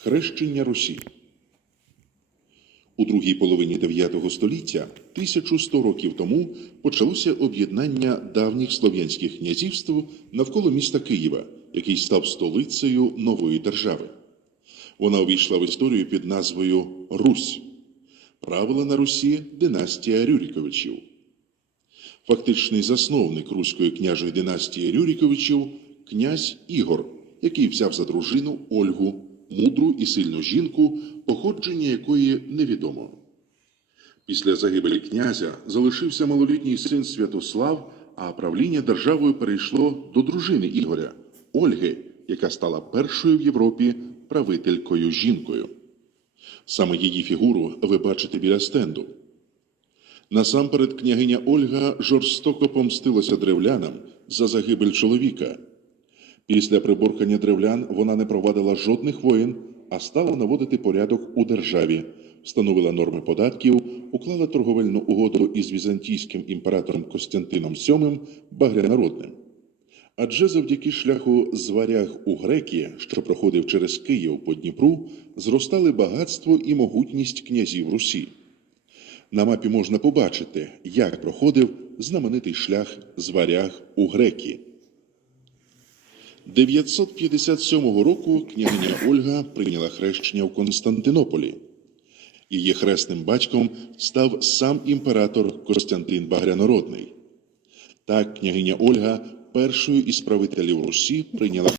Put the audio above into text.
Хрещення Русі у другій половині IX століття, 1100 років тому, почалося об'єднання давніх слов'янських князівств навколо міста Києва, який став столицею нової держави. Вона увійшла в історію під назвою Русь. Правила на Русі династія Рюриковичів. Фактичний засновник руської княжої династії Рюриковичів князь Ігор, який взяв за дружину Ольгу, мудру і сильну жінку, походження якої невідомо. Після загибелі князя залишився малолітній син Святослав, а правління державою перейшло до дружини Ігоря Ольги, яка стала першою в Європі правителькою жінкою. Саме її фігуру ви бачите біля стенду. Насамперед княгиня Ольга жорстоко помстилася древлянам за загибель чоловіка. Після приборкання древлян вона не провадила жодних воєн, а стала наводити порядок у державі, встановила норми податків, уклала торговельну угоду із візантійським імператором Костянтином VII Багрянародним. Адже завдяки шляху з варяг у греки, що проходив через Київ по Дніпру, зростали багатство і могутність князів Русі. На мапі можна побачити, як проходив знаменитий шлях з варяг у греки. 957 року княгиня Ольга прийняла хрещення в Константинополі. Її хресним батьком став сам імператор Костянтин Багрянородний. Так княгиня Ольга першою із правителів Русі прийняла